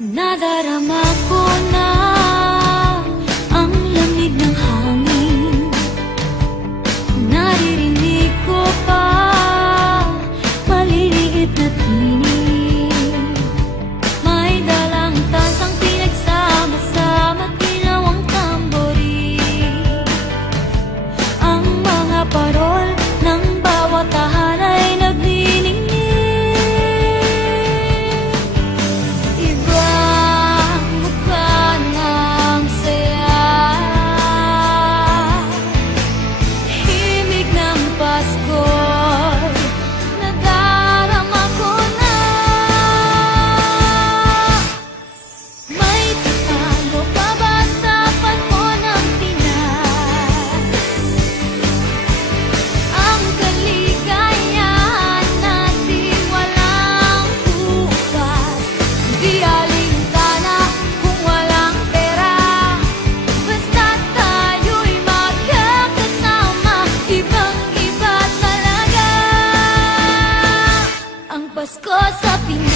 Nadarama ko na ang lamig ng hangin. Naririnig ko pa maliliit na tinig. May dalang tansang pinagsama-sama, ginawang tamborin. Ang mga parol ng bawat tahan ay nagniningning. Pasko sa Pinas.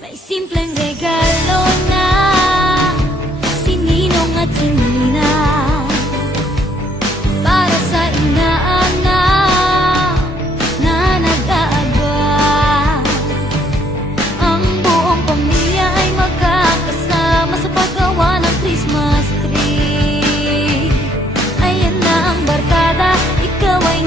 May simpleng regalo na sininong at sinina para sa inaanak na nag-aabang. Ang buong pamilya ay magkakasama sa paggawa ng Christmas tree. Ayan na ang barkada, ikaw ay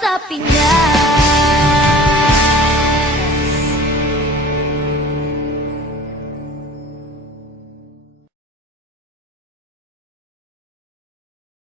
sa pinya.